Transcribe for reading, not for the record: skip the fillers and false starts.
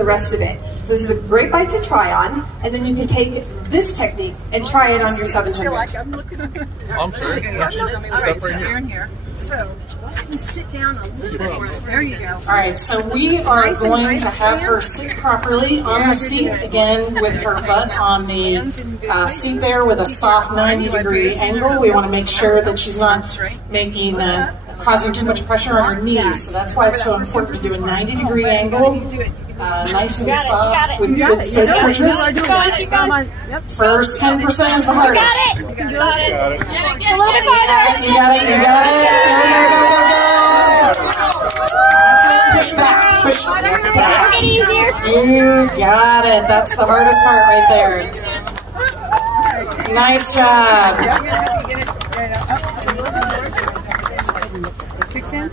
the rest of it. So this is a great bike to try on, and then you can take this technique and try it on your 700. I'm sorry. Step right here. So sit down a little bit more. There you go. All right, so we are going to have her sit properly on the seat, again with her butt on the seat there with a soft 90-degree angle. We want to make sure that she's not making causing too much pressure on her knees. So that's why it's so important to do a 90-degree angle, nice and soft with good foot touches. First 10% is the hardest. You got it. You got it. You got it. You got it. Go, go, go, go, go. That's it. Push back. Push back. You got it. That's the hardest part right there. Nice job. Kicks in.